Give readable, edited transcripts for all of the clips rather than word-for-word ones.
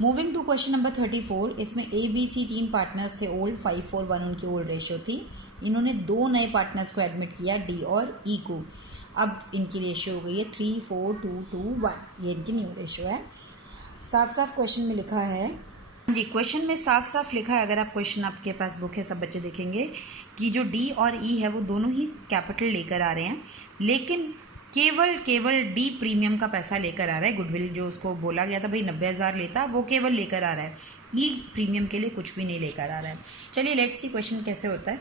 Moving to question number 34, इसमें A B C 3 partners थे old, 5:4:1 उनकी ओल्ड रेशियो थी। इन्होंने 2 नए पार्टनर्स को एडमिट किया, डी और ई को। अब इनकी रेशियो हो गई है 3:4:2:1, ये इनकी न्यू रेशियो है। साफ साफ क्वेश्चन में लिखा है जी, क्वेश्चन में साफ साफ लिखा है, अगर आप क्वेश्चन आपके पास बुक है सब बच्चे देखेंगे कि जो डी और ई है वो दोनों ही कैपिटल लेकर आ रहे हैं, लेकिन केवल डी प्रीमियम का पैसा लेकर आ रहा है। गुडविल जो उसको बोला गया था भाई 90,000 लेता, वो केवल लेकर आ रहा है। ई प्रीमियम के लिए कुछ भी नहीं लेकर आ रहा है। चलिए लेट्स सी क्वेश्चन कैसे होता है।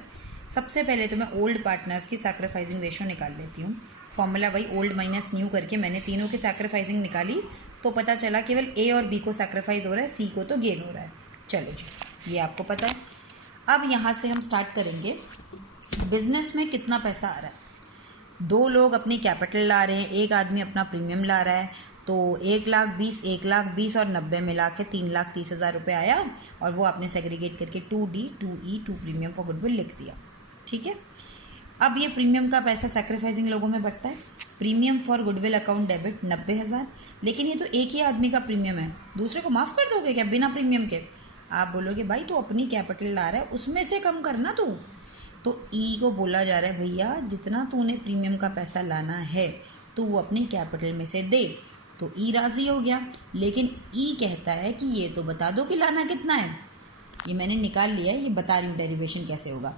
सबसे पहले तो मैं ओल्ड पार्टनर्स की सैक्रिफाइसिंग रेशियो निकाल लेती हूँ। फॉर्मूला वही ओल्ड माइनस न्यू करके मैंने तीनों की सैक्रिफाइसिंग निकाली, तो पता चला केवल ए और बी को सैक्रिफाइस हो रहा है, सी को तो गेन हो रहा है। चलो जी, ये आपको पता है। अब यहाँ से हम स्टार्ट करेंगे। बिजनेस में कितना पैसा आ रहा है? 2 लोग अपनी कैपिटल ला रहे हैं, एक आदमी अपना प्रीमियम ला रहा है, तो 1,20,000 और 90 मिला के 3,30,000 रुपये आया, और वो आपने सेग्रीगेट करके 2D 2E 2 premium for goodwill लिख दिया। ठीक है। अब ये प्रीमियम का पैसा सैक्रिफाइसिंग लोगों में बढ़ता है। Premium for goodwill account debit 90,000, लेकिन ये तो एक ही आदमी का प्रीमियम है, दूसरे को माफ़ कर दोगे क्या बिना प्रीमियम के? आप बोलोगे भाई तो अपनी कैपिटल ला रहा है, उसमें से कम करना तू। तो ई को बोला जा रहा है भैया जितना तूने प्रीमियम का पैसा लाना है तो वो अपनी कैपिटल में से दे। तो ई राज़ी हो गया, लेकिन ई कहता है कि ये तो बता दो कि लाना कितना है। ये मैंने निकाल लिया है, ये बता रही हूँ डेरिवेशन कैसे होगा।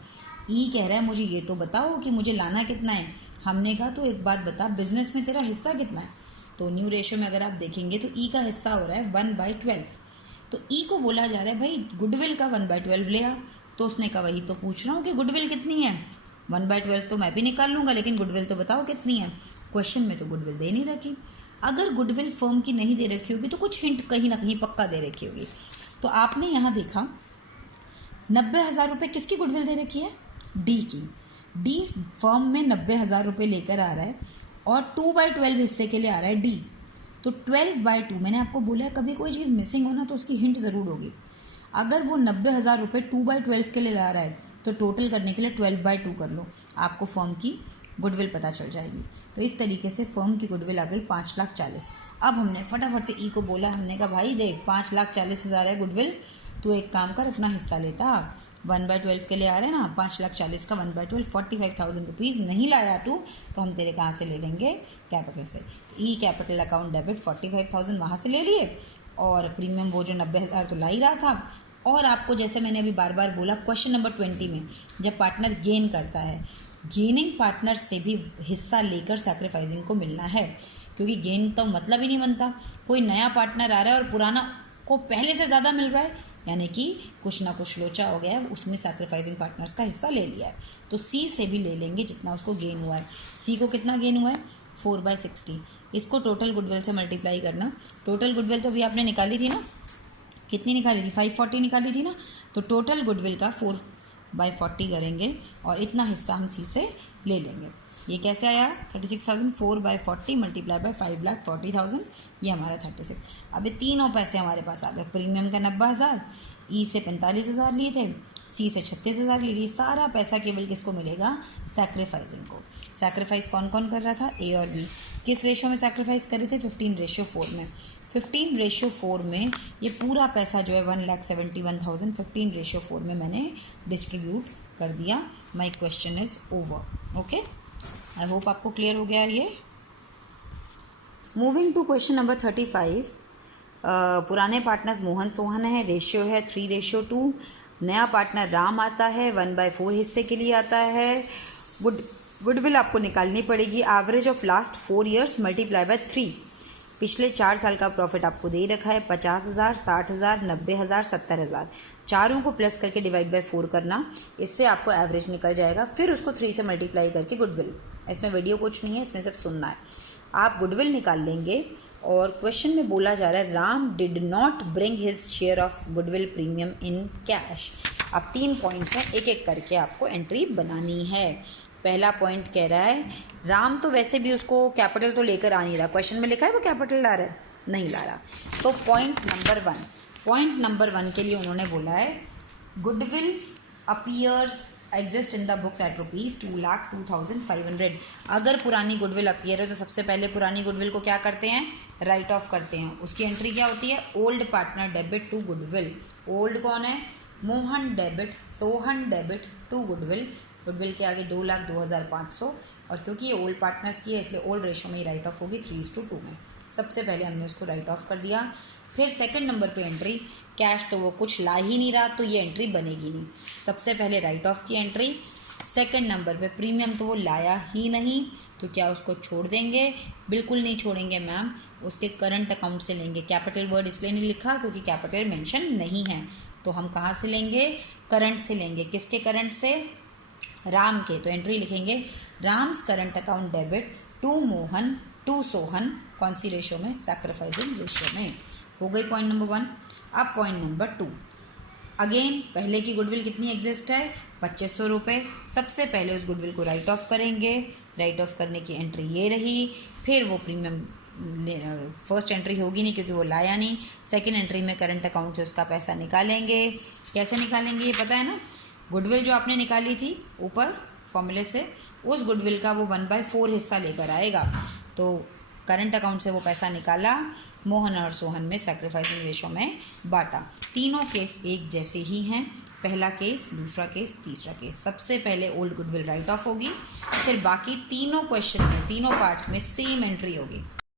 ई कह रहा है मुझे ये तो बताओ कि मुझे लाना कितना है। हमने कहा तो एक बात बता, बिजनेस में तेरा हिस्सा कितना है? तो न्यू रेशियो में अगर आप देखेंगे तो ई का हिस्सा हो रहा है 1/12। तो ई को बोला जा रहा है भाई गुडविल का 1/12 ले आ। तो उसने कहा वही तो पूछ रहा हूँ कि गुडविल कितनी है। 1/12 तो मैं भी निकाल लूँगा, लेकिन गुडविल तो बताओ कितनी है। क्वेश्चन में तो गुडविल दे नहीं रखी। अगर गुडविल फर्म की नहीं दे रखी होगी तो कुछ हिंट कहीं ना कहीं पक्का दे रखी होगी। तो आपने यहाँ देखा 90,000 रुपये किसकी गुडविल दे रखी है? डी की। डी फर्म में 90,000 रुपये लेकर आ रहा है और 2/12 हिस्से के लिए आ रहा है डी। तो 12/2, मैंने आपको बोला है कभी कोई चीज़ मिसिंग हो ना तो उसकी हिंट ज़रूर होगी। अगर वो 90,000 रुपये 2/12 के लिए ला रहा है तो टोटल करने के लिए 12/2 कर लो, आपको फर्म की गुडविल पता चल जाएगी। तो इस तरीके से फर्म की गुडविल आ गई 5,40,000। अब हमने फटाफट से ई को बोला, हमने कहा भाई देख 5,40,000 है गुडविल, तो एक काम कर अपना हिस्सा लेता। 1/12 के लिए आ रहे हैं ना, 5,40,000 का 1/12 45,000 रुपीज़ नहीं लाया तू, तो हम तेरे कहाँ से ले लेंगे? कैपिटल से। ई कैपिटल अकाउंट डेबिट 45,000 वहाँ से ले लिए, और प्रीमियम वो जो 90,000 तो ला ही रहा था। और आपको जैसे मैंने अभी बार बार बोला क्वेश्चन नंबर 20 में, जब पार्टनर गेन करता है, गेनिंग पार्टनर से भी हिस्सा लेकर सैक्रिफाइसिंग को मिलना है, क्योंकि गेन तो मतलब ही नहीं बनता। कोई नया पार्टनर आ रहा है और पुराना को पहले से ज़्यादा मिल रहा है, यानी कि कुछ ना कुछ लोचा हो गया है, उसने सैक्रिफाइसिंग पार्टनर्स का हिस्सा ले लिया है। तो सी से भी ले लेंगे जितना उसको गेन हुआ है। सी को कितना गेन हुआ है? 4/60। इसको टोटल गुडविल से मल्टीप्लाई करना। टोटल गुडविल तो अभी आपने निकाली थी ना, कितनी निकाली थी? 540 निकाली थी ना। तो टोटल गुडविल का 4/40 करेंगे और इतना हिस्सा हम सी से ले लेंगे। ये कैसे आया? 36,000 4/40 मल्टीप्लाई बाय 5,40,000, ये हमारा 36। अब ये तीनों पैसे हमारे पास आ गए। प्रीमियम का 90,000, ई से 45,000 लिए थे, सी से 36,000 ले लिए। सारा पैसा केवल किसको मिलेगा? सैक्रिफाइसिंग को। सैक्रिफाइस कौन कौन कर रहा था? ए और बी। किस रेशियो में सैक्रिफाइस करे थे? 15:4 में। 15:4 में ये पूरा पैसा जो है 1,71,000 15:4 में मैंने डिस्ट्रीब्यूट कर दिया। My question is over. Okay, I hope आपको क्लियर हो गया ये। Moving to question number 35। पुराने पार्टनर्स मोहन सोहन है, रेशियो है 3:2। नया पार्टनर राम आता है, 1/4 हिस्से के लिए आता है। गुडविल आपको निकालनी पड़ेगी। Average of last 4 years multiply by 3। पिछले 4 साल का प्रॉफिट आपको दे रखा है 50,000, 60,000, 90,000, 70,000। चारों को प्लस करके डिवाइड बाय 4 करना, इससे आपको एवरेज निकल जाएगा। फिर उसको 3 से मल्टीप्लाई करके गुडविल। इसमें वीडियो कुछ नहीं है, इसमें सिर्फ सुनना है। आप गुडविल निकाल लेंगे। और क्वेश्चन में बोला जा रहा है Ram did not bring his share of goodwill premium in cash. अब 3 पॉइंट्स हैं, एक एक करके आपको एंट्री बनानी है। पहला पॉइंट कह रहा है राम तो वैसे भी उसको कैपिटल तो लेकर आ नहीं रहा, क्वेश्चन में लिखा है वो कैपिटल ला रहा है, नहीं ला रहा। तो पॉइंट नंबर 1 के लिए उन्होंने बोला है goodwill appears exist in the books at ₹2,02,500। अगर पुरानी गुडविल अपीयर है तो सबसे पहले पुरानी गुडविल को क्या करते हैं? राइट ऑफ करते हैं उसकी एंट्री क्या होती है, old partner debit to goodwill. Old कौन है, Mohan debit, Sohan debit to goodwill. Goodwill के आगे 2,02,500 और क्योंकि ये ओल्ड पार्टनर्स की है इसलिए ओल्ड रेशो में ही राइट ऑफ होगी 3:2 में। सबसे पहले हमने उसको राइट ऑफ कर दिया। फिर सेकंड नंबर पे एंट्री, कैश तो वो कुछ ला ही नहीं रहा तो ये एंट्री बनेगी नहीं। सबसे पहले राइट ऑफ की एंट्री। सेकंड नंबर पे प्रीमियम तो वो लाया ही नहीं तो क्या उसको छोड़ देंगे, बिल्कुल नहीं छोड़ेंगे मैम, उसके करंट अकाउंट से लेंगे। कैपिटल वर्ड इसलिए नहीं लिखा क्योंकि कैपिटल मेंशन नहीं है, तो हम कहाँ से लेंगे, करंट से लेंगे। किसके करंट से, राम के। तो एंट्री लिखेंगे Ram's current account debit to Mohan to Sohan, कौन सी रेशो में, सैक्रिफाइसिंग रेशो में। हो गई पॉइंट नंबर 1। अब पॉइंट नंबर 2, अगेन पहले की गुडविल कितनी एग्जिस्ट है, 2500 रुपये। सबसे पहले उस गुडविल को राइट ऑफ करेंगे। राइट ऑफ करने की एंट्री ये रही। फिर वो प्रीमियम फर्स्ट एंट्री होगी नहीं क्योंकि वो लाया नहीं। सेकंड एंट्री में करंट अकाउंट से उसका पैसा निकालेंगे। कैसे निकालेंगे ये पता है ना, गुडविल जो आपने निकाली थी ऊपर फॉर्मूले से, उस गुडविल का वो 1/4 हिस्सा लेकर आएगा। तो करंट अकाउंट से वो पैसा निकाला, मोहन और सोहन में सैक्रिफाइसिंग रेशो में बांटा। तीनों केस एक जैसे ही हैं, पहला केस, दूसरा केस, तीसरा केस। सबसे पहले ओल्ड गुडविल राइट ऑफ होगी, फिर बाकी तीनों क्वेश्चन में, तीनों पार्ट्स में सेम एंट्री होगी।